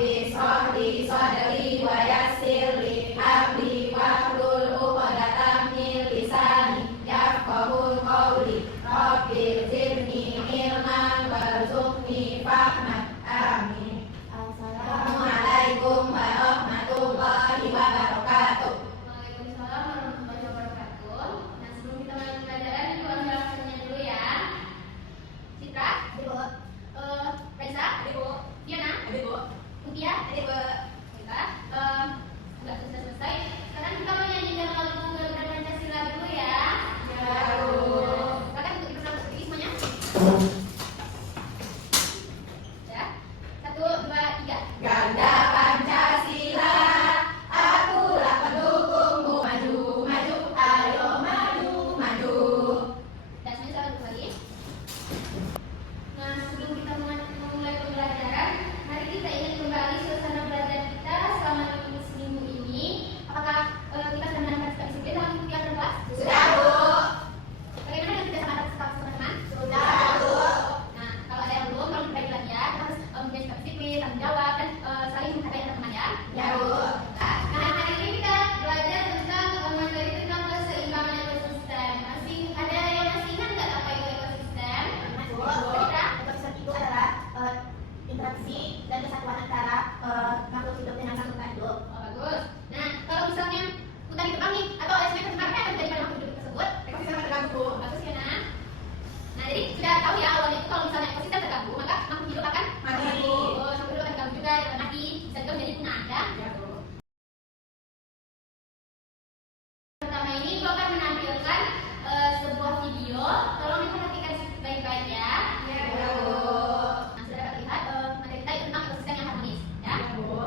Rabbi sholli sadri wa yassirli amri wahlul 'uqdatam min lisani yafqahu qawli. Rabbi zidni ilman warzuqni fahman. Amin. Assalamualaikum warahmatullahi wabarakatuh. Waalaikumsalam warahmatullahi wabarakatuh. Nah, sebelum kita mulai pelajaran, yuk ambil absennya dulu ya. Citra, Ibu, Raisa, Ibu, Diana, Ibu, Mutia, Ibu. kita sudah selesai. Sekarang kita mau nyanyikan lagu Garuda Pancasila dulu ya. Ya, Bu. Silakan untuk dipersiapkan semuanya. Ya, 1, 2, 3. Garuda Pancasila, akulah pendukungmu. Maju, maju, ayo maju, maju. Dan semuanya salah lagi. Nah, sebelum kita memulai pembelajaran, mari kita ingat kembali suasana belajar kita selama seminggu ini. Apakah kita sudah mendapatkan disiplin dalam mengikuti kelas? Sudah, Bu. Bagaimana dengan kita sama teman-teman? Sudah, Bu. Nah, kalau ada yang belum, kalau kita belajar, kita harus menjadi disiplin, tanggung jawab, dan saling menghargai teman-teman ya. Ya, Bu. Nah, hari ini kita belajar tentang materi tentang keseimbangan ekosistem. Ada yang masih ingat nggak apa itu ekosistem? Bu, Citra? ekosistem itu adalah interaksi dan kesatuan antara makhluk hidup dengan makhluk tak hidup. Oh, bagus. Nah, kalau misalnya hutan ditebang nih, atau SME tercemar, kan terjadi pada makhluk hidup tersebut. Ekosistem terganggu, Bu. Bagus ya, Nah. Nah, jadi sudah tahu ya awalnya itu kalau misalnya ekosistem terganggu, maka makhluk hidup akan Mati. Oh, makhluk hidup akan terganggu juga, dan mati, bisa juga menjadi punah ya. Ya, Bu. Pertama ini gua akan menampilkan sebuah video. Tolong diperhatikan baik-baik ya. Ya, Bu. Nah, sudah dapat lihat materi kita tentang ekosistem yang harmonis ya. Ya, Bu.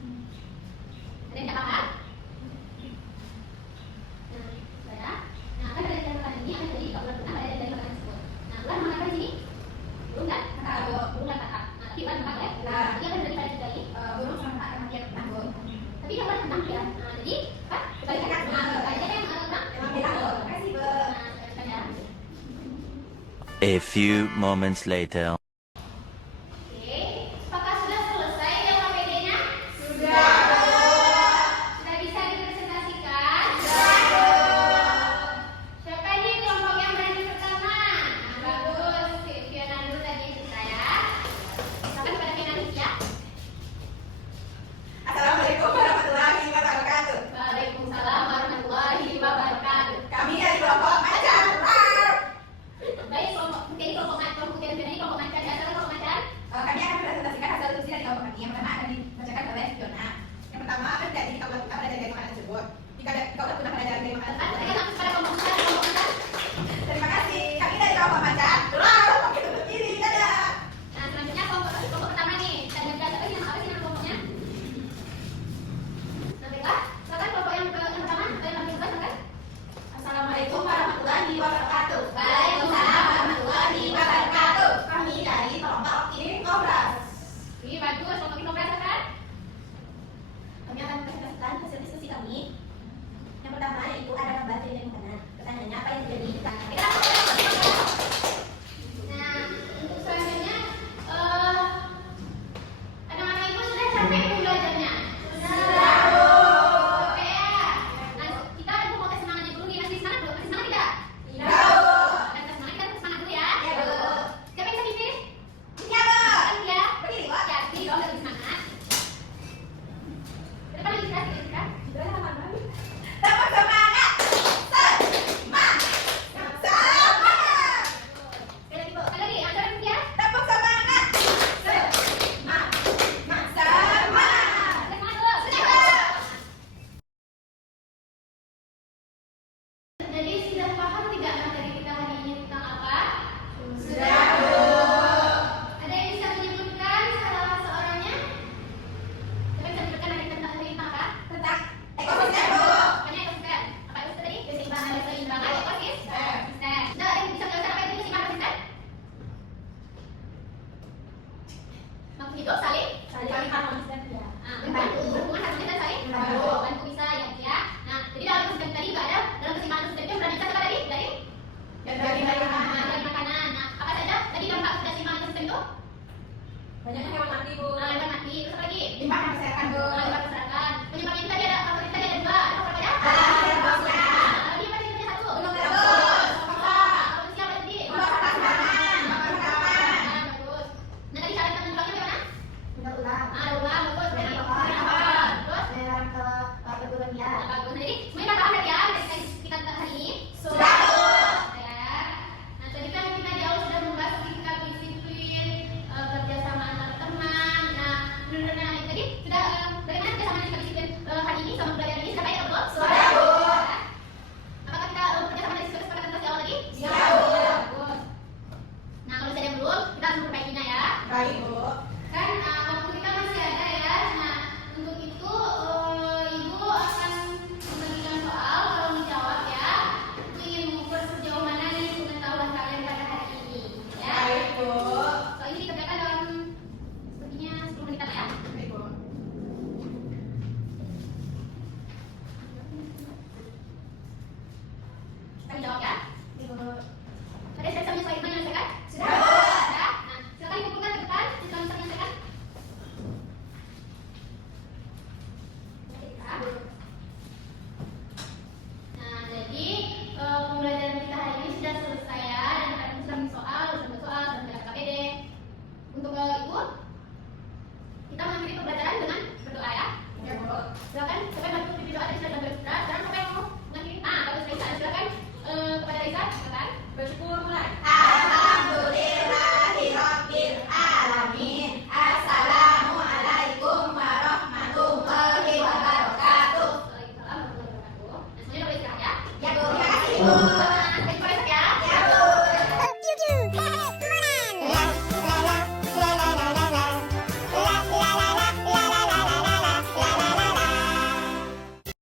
Ada yang tidak paham? Nah, saya. Nah, akan dari makanan ini akan jadi kalau benar ada dari makanan tersebut. Nah, ular mengapa di sini? Burung dan kakak. Burung dan kakak. Nah, tapi ular kakak ya. Nah, dia akan dari pada dari burung sama kakak akan dia takut. Tapi dia ular tenang ya. Nah, jadi apa? Kebalikan. Nah, kebalikan yang tenang. Memang dia takut. Kasih be. Nah, kebalikan ya. A few moments later. Oke, apakah sudah selesai yang PD-nya? Sudah. Sudah bisa dipresentasikan? Siapa ini kelompok yang berani pertama? Nah, bagus. Fiona dulu tadi kita ya. Silakan kepada Fiona ya. Assalamualaikum warahmatullahi wabarakatuh. Waalaikumsalam warahmatullahi wabarakatuh. Kami dari kelompok macan. Baik, kelompok Fiona ini kelompok macan. Di antara kelompok macan, Kami akan mempresentasikan hasil diskusi dari kelompok kami. Yang pertama akan dibacakan oleh Fiona. Yang pertama, apa yang terjadi jika ular punah pada jaring makanan tersebut? Jika ular punah pada jaring makanan kita tersebut. langsung pada kelompok macan. Kelompok macan. Terima kasih. Kami dari kelompok macan. Kelompok itu berdiri. Dadah. Nah, selanjutnya kelompok pertama nih. Kita lihat apa sih nama kelompoknya? Nah, baiklah. Silakan kelompok yang pertama, yang kedua, silakan. Assalamualaikum warahmatullahi wabarakatuh. Waalaikumsalam warahmatullahi wabarakatuh. Kami dari kelompok King Cobras. Ini bagus, kelompok kita merasakan. Kami akan mempresentasikan hasil diskusi kami. Yang pertama yaitu ada gambar jaring makanan. Pertanyaannya apa yang terjadi? Kita langsung pada kelompok. Nah, untuk selanjutnya, anak-anak ibu sudah capek belum belajarnya? Sudah. Capek ya? Nah, kita mau tes semangatnya dulu nih. Masih semangat belum? Masih semangat tidak? Iya, Bu. Dan tes semangat, kita tes semangat dulu ya. Iya, Bu. Siapa yang bisa pimpin? Iya, Bu. Kan ya? Berdiri, Bu. Ya, jadi dong lebih semangat. Ke depan lagi istirahat, istirahat. Tepuk semangat. Semangat. Semangat. Sekali lagi, Bu. Sekali lagi, ada lagi ya? Tepuk semangat. Semangat. Semangat. Tes semangat dulu. Sudah. Jadi sudah paham tidak materi kita hari ini tentang apa? Sudah, Bu. Ada yang bisa menyebutkan salah seorangnya? Siapa yang bisa menyebutkan hari tentang apa? Tentang ekosistem, Bu. Apanya ekosistem? Apa ekosistem tadi? Keseimbangan ekosistem. Nah, ada yang bisa menjelaskan apa itu keseimbangan ekosistem? Maksud itu saling harmonis dan ya. membantu, berhubungan harmonis dan saling Membantu. membantu bisa ya. Nah, jadi dalam ekosistem tadi juga ada dalam keseimbangan ekosistem itu berada apa tadi? Dan dari Dari makanan. Nah, apa saja tadi dampak keseimbangan ekosistem itu? banyaknya hewan mati, Bu. Nah, hewan mati, terus apa lagi? Limbah yang berserakan, Bu. Nah, limbah masyarakat. Penyebabnya itu tadi ada faktor tadi ada dua. Ada faktor apa ya? Ada bosnya. Nah, tadi apa tadi satu? Gunung Nah, Merapi. kalau siapa tadi? Gunung Papandayan. Nah, bagus. Nah, tadi syarat penunjuknya bagaimana? Ulang. Ah, ada ulang, bagus. Jadi, Kenapa? terus? Melarang ke perguruan dia. Nah, bagus. Nah, jadi, semuanya udah paham ya dari kita hari ini? Sudah, Bu. Ya. Nah, tadi kan kita jauh sudah membahas tingkat disiplin, kerjasama antar teman. Nah, benar-benar tadi sudah bagaimana kerjasama tingkat disiplin hari ini sama belajar ini sudah baik ya, betul? Sudah, Bu. Apakah kita kerjasama dari seperti tadi awal tadi? Sudah, Bu. Bagus. Nah, kalau misalnya belum, kita harus memperbaikinya ya. Baik, Bu. Kan waktu kita masih ada ya. Nah, untuk itu ibu akan membagikan soal. Kalau menjawab ya, itu ingin mengukur sejauh mana nih pengetahuan kalian pada hari ini ya. Baik, Bu. Soal ini dikerjakan dalam sepertinya 10 menit ya. Baik, Bu. Kita menjawab ya.